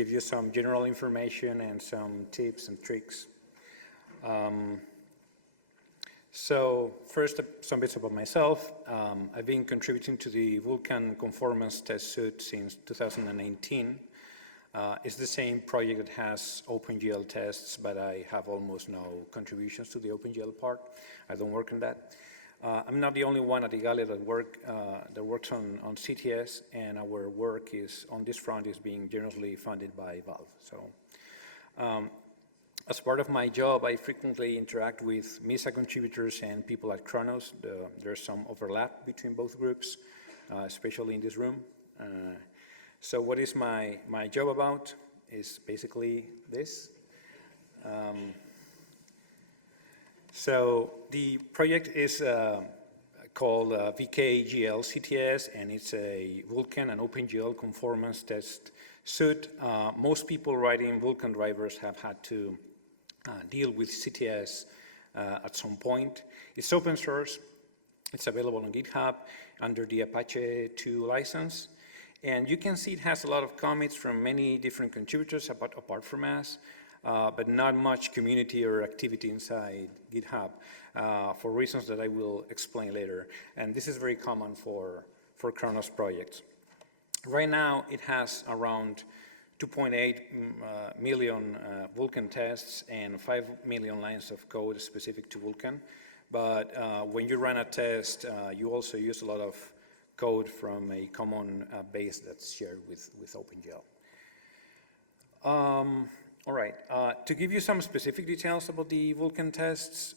give you some general information and some tips and tricks. So first, some bits about myself. I've been contributing to the Vulkan Conformance Test Suite since 2019. It's the same project that has OpenGL tests, but I have almost no contributions to the OpenGL part. I don't work on that. I'm not the only one at Igalia that works on CTS, and our work is on this front is being generously funded by Valve. So, as part of my job, I frequently interact with MISA contributors and people at Khronos. There's some overlap between both groups, especially in this room. So what is my job about is basically this. So the project is called VKGL CTS, and it's a Vulkan and OpenGL conformance test suite. Most people writing Vulkan drivers have had to deal with CTS at some point. It's open source. It's available on GitHub under the Apache 2 license. And you can see it has a lot of commits from many different contributors apart from us, but not much community or activity inside GitHub for reasons that I will explain later. And this is very common for Khronos projects. Right now, it has around 2.8 million Vulkan tests and 5 million lines of code specific to Vulkan. But when you run a test, you also use a lot of code from a common base that's shared with OpenGL. All right, to give you some specific details about the Vulkan tests,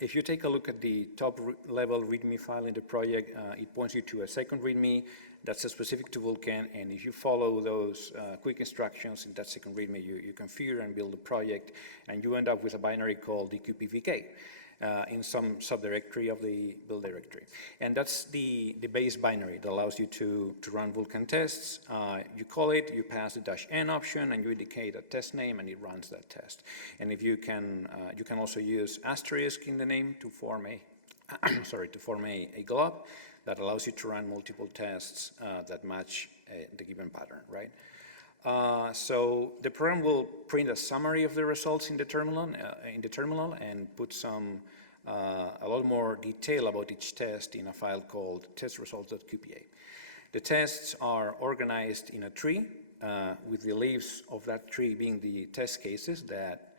if you take a look at the top level README file in the project, it points you to a second README that's specific to Vulkan, and if you follow those quick instructions in that second README, you configure and build a project, and you end up with a binary called dqpvk in some subdirectory of the build directory. And that's the base binary that allows you to run Vulkan tests. You call it, you pass the -n option, and you indicate a test name, and it runs that test. And if you can also use asterisk in the name to form a a glob that allows you to run multiple tests that match the given pattern, right? So the program will print a summary of the results in the terminal, and put some a lot more detail about each test in a file called testresults.qpa. The tests are organized in a tree, with the leaves of that tree being the test cases that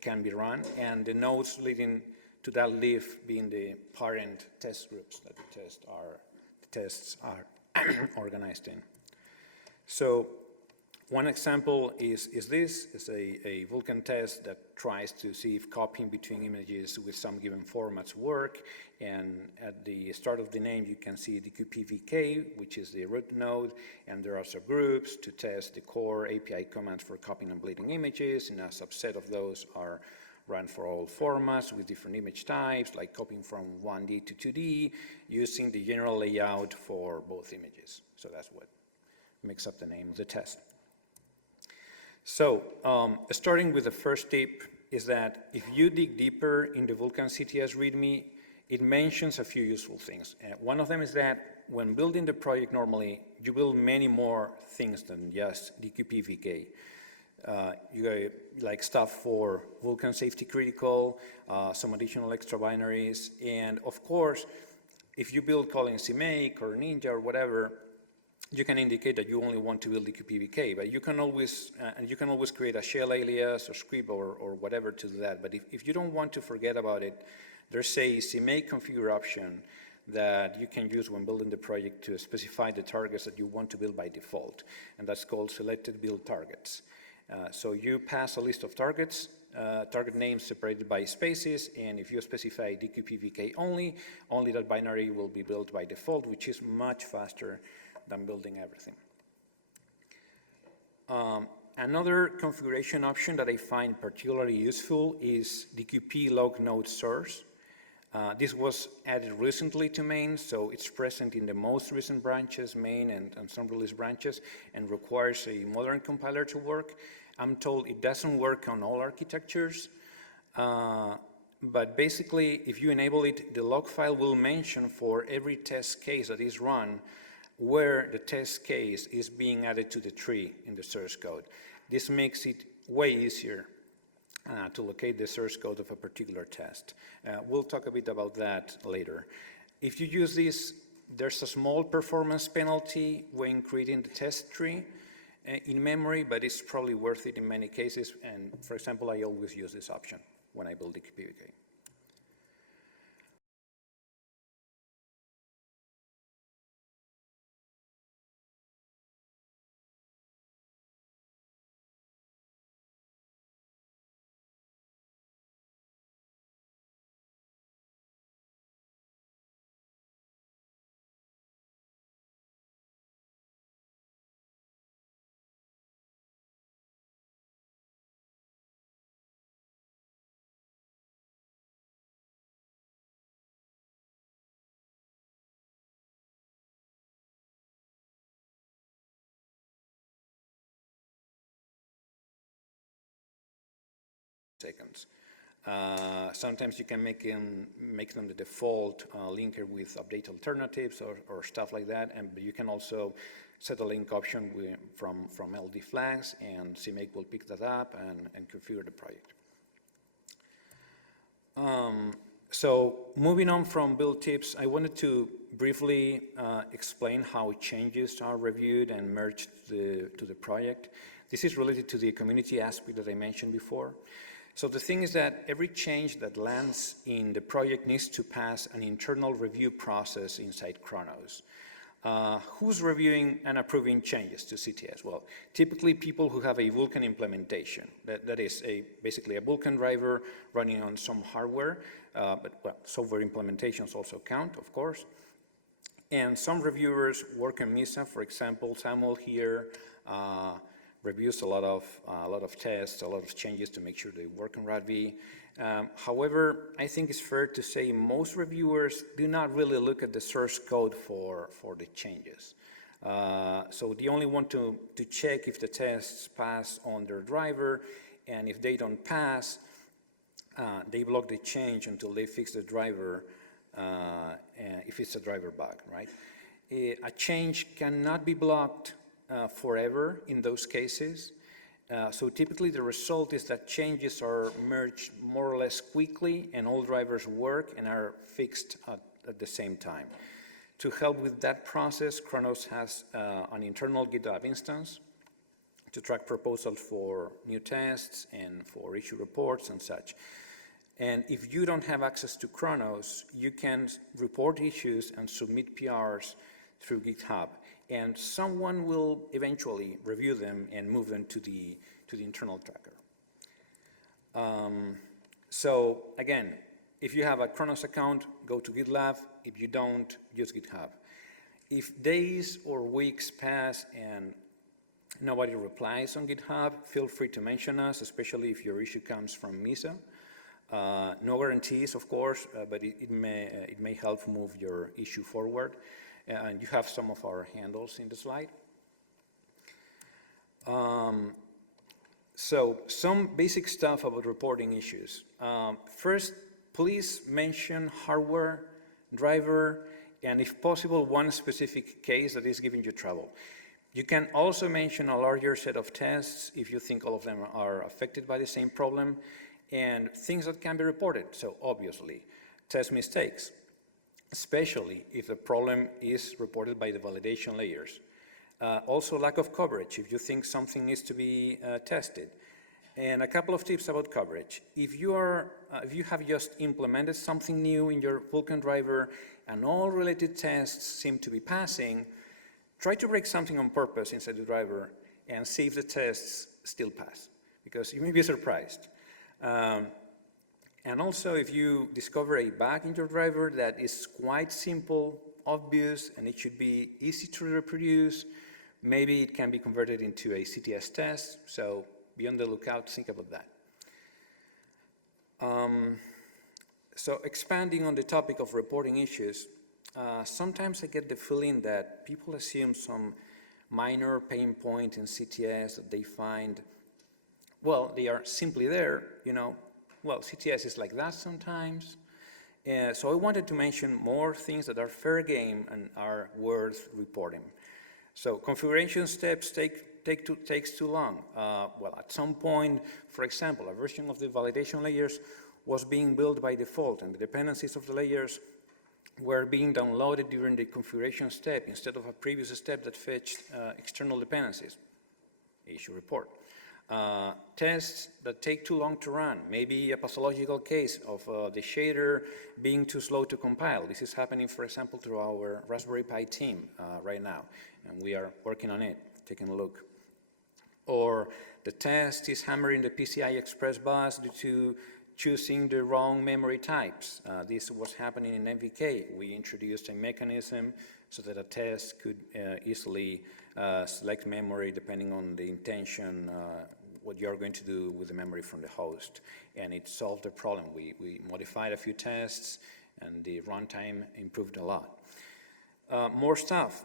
can be run, and the nodes leading to that leaf being the parent test groups that the tests are organized in. So one example is this. It's a Vulkan test that tries to see if copying between images with some given formats work, and at the start of the name you can see the dqpvk, which is the root node, and there are subgroups to test the core API commands for copying and bleeding images, and a subset of those are run for all formats with different image types, like copying from 1D to 2D, using the general layout for both images. So that's what makes up the name of the test. So starting with the first tip is that if you dig deeper in the Vulkan CTS README, it mentions a few useful things. One of them is that when building the project normally, you build many more things than just dqpvk. You got like stuff for Vulkan safety critical, some additional extra binaries, and of course, if you build calling CMake or Ninja or whatever, you can indicate that you only want to build dqpvk, but you can always create a shell alias or script or whatever to do that. But if you don't want to forget about it, there's a CMake configure option that you can use when building the project to specify the targets that you want to build by default, and that's called selected build targets. So you pass a list of targets, target names separated by spaces, and if you specify dqpvk only that binary will be built by default, which is much faster than building everything. Another configuration option that I find particularly useful is dqp log node source. This was added recently to main, so it's present in the most recent branches, main and some release branches, and requires a modern compiler to work. I'm told it doesn't work on all architectures, but basically, if you enable it, the log file will mention for every test case that is run where the test case is being added to the tree in the source code. This makes it way easier to locate the source code of a particular test. We'll talk a bit about that later. If you use this, there's a small performance penalty when creating the test tree in memory, but it's probably worth it in many cases. And for example, I always use this option when I build the PBK. Seconds. Sometimes you can make them the default linker with update alternatives or stuff like that, and you can also set a link option from LD flags, and CMake will pick that up and configure the project. So moving on from build tips, I wanted to briefly explain how changes are reviewed and merged to the project. This is related to the community aspect that I mentioned before. So the thing is that every change that lands in the project needs to pass an internal review process inside Khronos. Who's reviewing and approving changes to CTS? Well, typically people who have a Vulkan implementation. That is basically a Vulkan driver running on some hardware, but well, software implementations also count, of course. And some reviewers work on MISA. For example, Samuel here reviews a lot of tests, a lot of changes to make sure they work on RADV. However, I think it's fair to say most reviewers do not really look at the source code for the changes. So they only want to check if the tests pass on their driver, and if they don't pass, they block the change until they fix the driver, if it's a driver bug, right? A change cannot be blocked forever in those cases. So typically the result is that changes are merged more or less quickly and all drivers work and are fixed at the same time. To help with that process, Khronos has an internal GitHub instance to track proposals for new tests and for issue reports and such. And if you don't have access to Khronos, you can report issues and submit PRs through GitHub, and someone will eventually review them and move them to the internal tracker. So again, if you have a Khronos account, go to GitLab. If you don't, use GitHub. If days or weeks pass and nobody replies on GitHub, feel free to mention us, especially if your issue comes from MISA. No guarantees, of course, but it may help move your issue forward. And you have some of our handles in the slide. So some basic stuff about reporting issues. First, please mention hardware, driver, and if possible, one specific case that is giving you trouble. You can also mention a larger set of tests if you think all of them are affected by the same problem, and things that can be reported. So obviously, test mistakes, especially if the problem is reported by the validation layers. Also lack of coverage if you think something needs to be tested. And a couple of tips about coverage. If you have just implemented something new in your Vulkan driver and all related tests seem to be passing, try to break something on purpose inside the driver and see if the tests still pass, because you may be surprised. And also, if you discover a bug in your driver that is quite simple, obvious, and it should be easy to reproduce, maybe it can be converted into a CTS test, so be on the lookout, think about that. So expanding on the topic of reporting issues, sometimes I get the feeling that people assume some minor pain point in CTS that they find, well, they are simply there, you know. Well, CTS is like that sometimes, So I wanted to mention more things that are fair game and are worth reporting. So configuration steps takes too long. Well, at some point, for example, a version of the validation layers was being built by default, and the dependencies of the layers were being downloaded during the configuration step instead of a previous step that fetched external dependencies. Issue report. Tests that take too long to run, maybe a pathological case of the shader being too slow to compile. This is happening, for example, to our Raspberry Pi team right now, and we are working on it, taking a look. Or the test is hammering the PCI Express bus due to choosing the wrong memory types. This was happening in MVK. We introduced a mechanism so that a test could easily select memory depending on the intention, what you're going to do with the memory from the host. And it solved the problem. We modified a few tests, and the runtime improved a lot. More stuff.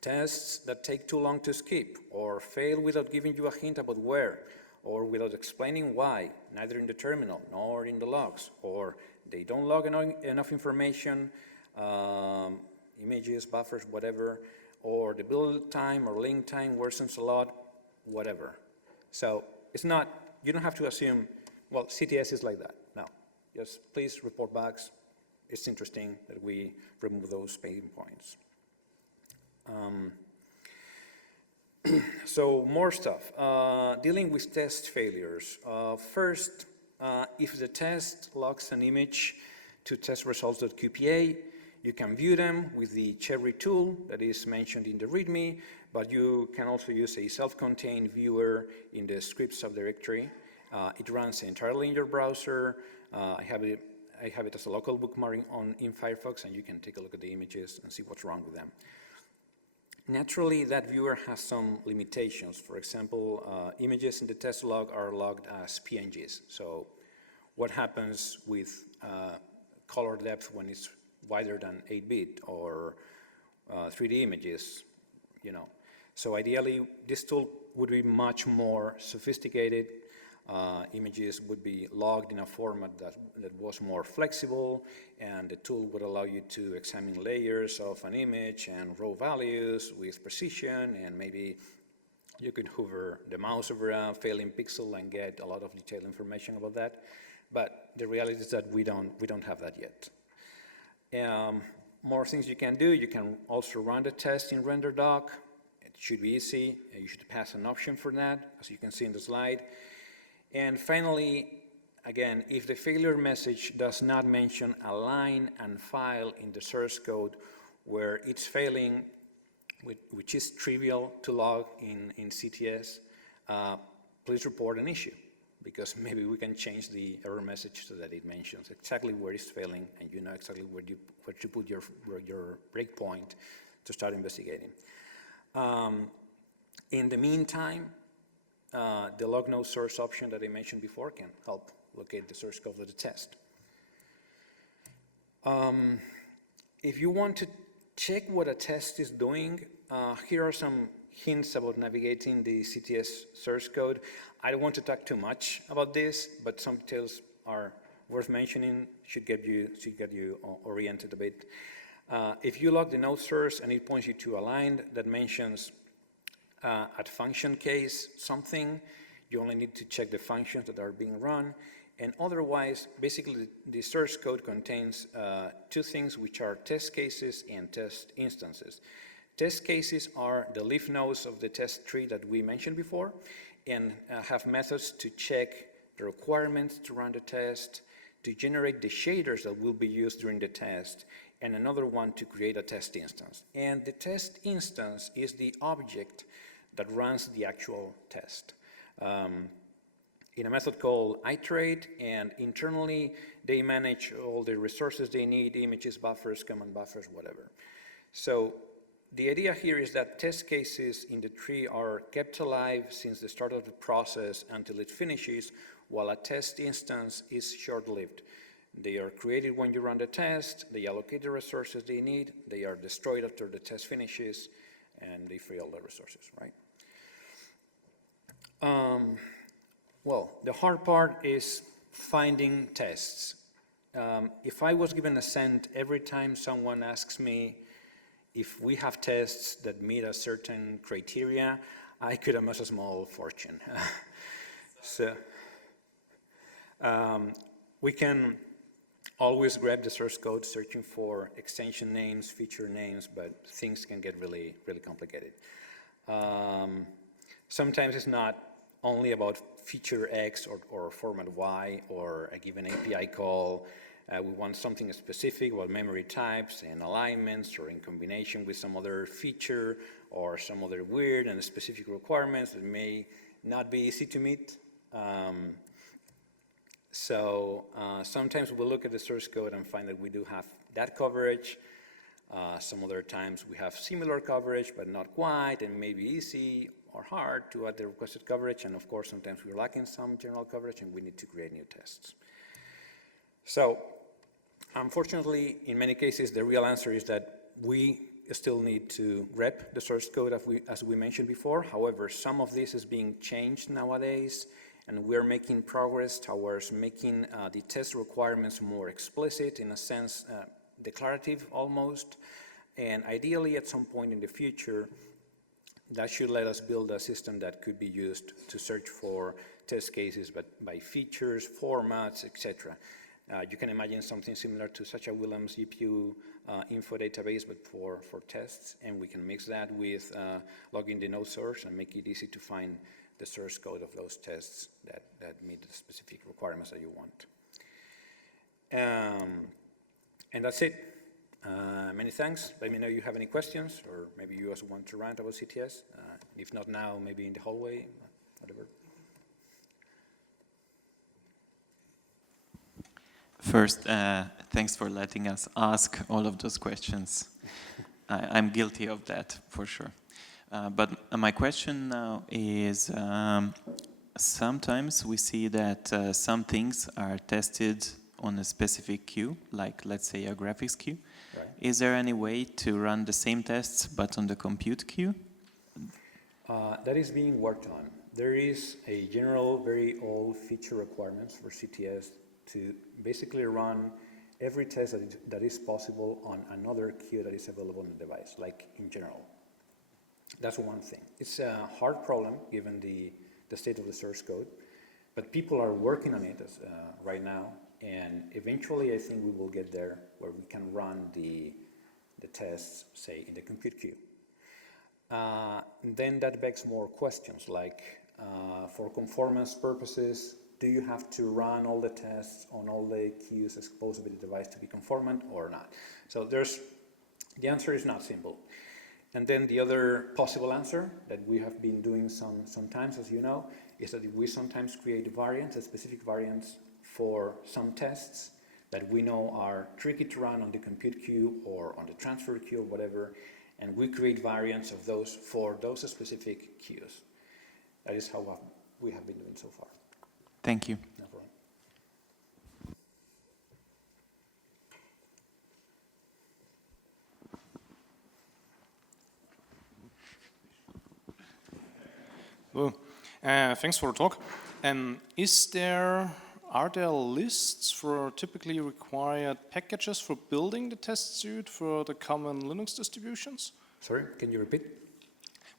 Tests that take too long to skip or fail without giving you a hint about where, or without explaining why, neither in the terminal nor in the logs, or they don't log enough information, images, buffers, whatever, or the build time or link time worsens a lot, whatever. So it's not, you don't have to assume, well, CTS is like that. No, just please report bugs. It's interesting that we remove those pain points. So more stuff. Dealing with test failures. First, if the test logs an image to test results.qpa, you can view them with the Cherry tool that is mentioned in the README, but you can also use a self-contained viewer in the scripts subdirectory. It runs entirely in your browser. I have it as a local bookmark in Firefox, and you can take a look at the images and see what's wrong with them. Naturally, that viewer has some limitations. For example, images in the test log are logged as PNGs. So what happens with color depth when it's wider than 8-bit or 3D images, you know. So ideally, this tool would be much more sophisticated. Images would be logged in a format that was more flexible, and the tool would allow you to examine layers of an image and raw values with precision, and maybe you could hover the mouse over a failing pixel and get a lot of detailed information about that. But the reality is that we don't have that yet. More things you can do. You can also run the test in RenderDoc. It should be easy. You should pass an option for that, as you can see in the slide. And finally, again, if the failure message does not mention a line and file in the source code where it's failing, which is trivial to log in CTS, please report an issue, because maybe we can change the error message so that it mentions exactly where it's failing, and you know exactly where to put your breakpoint to start investigating. In the meantime, the log no source option that I mentioned before can help locate the source code of the test. If you want to check what a test is doing, here are some hints about navigating the CTS source code. I don't want to talk too much about this, but some details are worth mentioning, should get you oriented a bit. If you log the node source and it points you to a line that mentions at function case something, you only need to check the functions that are being run. And otherwise, basically, the source code contains two things, which are test cases and test instances. Test cases are the leaf nodes of the test tree that we mentioned before, and have methods to check the requirements to run the test, to generate the shaders that will be used during the test, and another one to create a test instance. And the test instance is the object that runs the actual test. In a method called iterate, and internally they manage all the resources they need, images, buffers, command buffers, whatever. So the idea here is that test cases in the tree are kept alive since the start of the process until it finishes, while a test instance is short-lived. They are created when you run the test, they allocate the resources they need, they are destroyed after the test finishes, and they free all the resources, right? Well, the hard part is finding tests. if I was given a cent every time someone asks me if we have tests that meet a certain criteria, I could amass a small fortune. So we can always grab the source code searching for extension names, feature names, but things can get really, really complicated. Sometimes it's not only about feature X or format Y or a given API call. We want something specific about memory types and alignments, or in combination with some other feature or some other weird and specific requirements that may not be easy to meet. Sometimes we'll look at the source code and find that we do have that coverage. Some other times we have similar coverage, but not quite, and maybe easy or hard to add the requested coverage. And of course, sometimes we're lacking some general coverage and we need to create new tests. So, unfortunately, in many cases, the real answer is that we still need to rep the source code as we mentioned before. However, some of this is being changed nowadays, and we're making progress towards making the test requirements more explicit, in a sense, declarative almost. And ideally, at some point in the future, that should let us build a system that could be used to search for test cases, but by features, formats, etc. You can imagine something similar to such a Williams GPU info database, but for tests, and we can mix that with logging the node source and make it easy to find the source code of those tests that meet the specific requirements that you want. And that's it. Many thanks. Let me know if you have any questions, or maybe you also want to rant about CTS. If not now, maybe in the hallway, whatever. First, thanks for letting us ask all of those questions. I'm guilty of that, for sure. But my question now is, sometimes we see that some things are tested on a specific queue, like let's say a graphics queue. Right. Is there any way to run the same tests but on the compute queue? That is being worked on. There is a general, very old feature requirements for CTS to basically run every test that is possible on another queue that is available on the device, like in general. That's one thing. It's a hard problem given the state of the source code, but people are working on it right now, and eventually I think we will get there where we can run the tests, say, in the compute queue. Then that begs more questions, like for conformance purposes, do you have to run all the tests on all the queues exposed to the device to be conformant or not? So the answer is not simple. And then the other possible answer that we have been doing sometimes, as you know, is that we sometimes create variants, specific variants for some tests that we know are tricky to run on the compute queue or on the transfer queue or whatever, and we create variants of those for those specific queues. That is how we have been doing so far. Thank you. No problem. Well, thanks for the talk. Are there lists for typically required packages for building the test suite for the common Linux distributions? Sorry, can you repeat?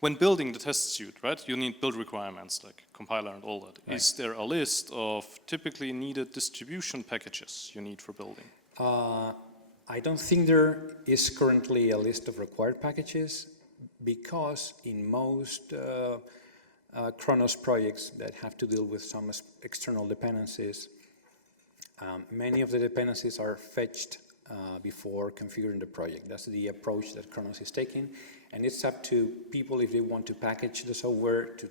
When building the test suite, right, you need build requirements like compiler and all that. Right. Is there a list of typically needed distribution packages you need for building? I don't think there is currently a list of required packages, because in most Khronos projects that have to deal with some external dependencies, many of the dependencies are fetched before configuring the project. That's the approach that Khronos is taking, and it's up to people if they want to package the software to,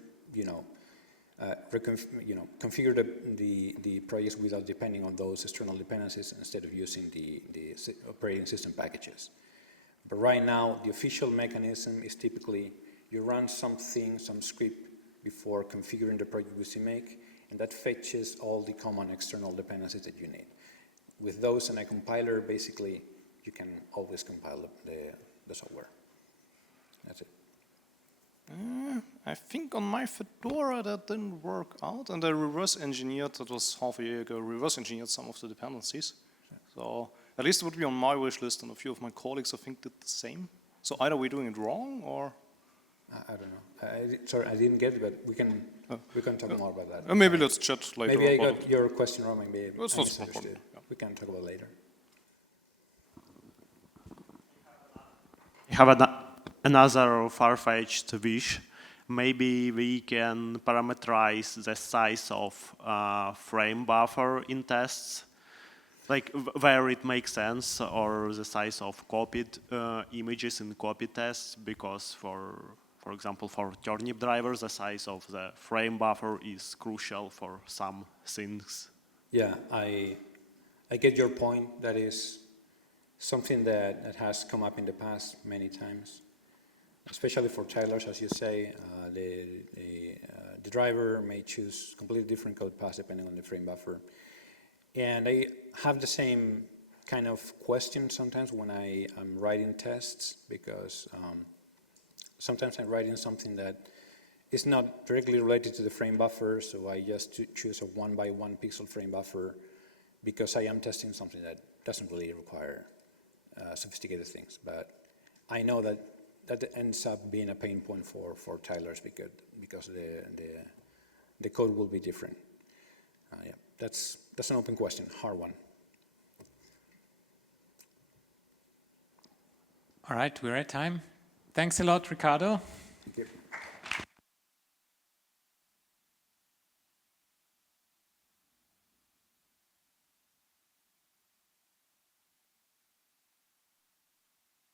configure the projects without depending on those external dependencies instead of using the operating system packages. But right now, the official mechanism is typically you run some script before configuring the project with CMake, and that fetches all the common external dependencies that you need. With those and a compiler, basically, you can always compile the software. That's it. I think on my Fedora that didn't work out, and I reverse engineered, that was half a year ago, reverse engineered some of the dependencies. So at least it would be on my wish list, and a few of my colleagues I think did the same. So either we're doing it wrong, or I don't know. Sorry, I didn't get it, but we can talk more about that. maybe let's chat later. Maybe I about got it. your question wrong. Maybe I That's not misunderstood. important, yeah. We can talk about it later. I have another far-fetched wish. Maybe we can parameterize the size of frame buffer in tests, like where it makes sense, or the size of copied images in copy tests, because for example, for turnip drivers, the size of the frame buffer is crucial for some things. Yeah, I get your point. That is something that has come up in the past many times, especially for tilers, as you say. The driver may choose completely different code paths depending on the frame buffer. And I have the same kind of question sometimes when I am writing tests, because sometimes I'm writing something that is not directly related to the frame buffer, so I just choose a 1x1 pixel frame buffer because I am testing something that doesn't really require sophisticated things. But I know that ends up being a pain point for tilers because the code will be different. Yeah, that's an open question, hard one. All right, we're at time. Thanks a lot, Ricardo. Thank you.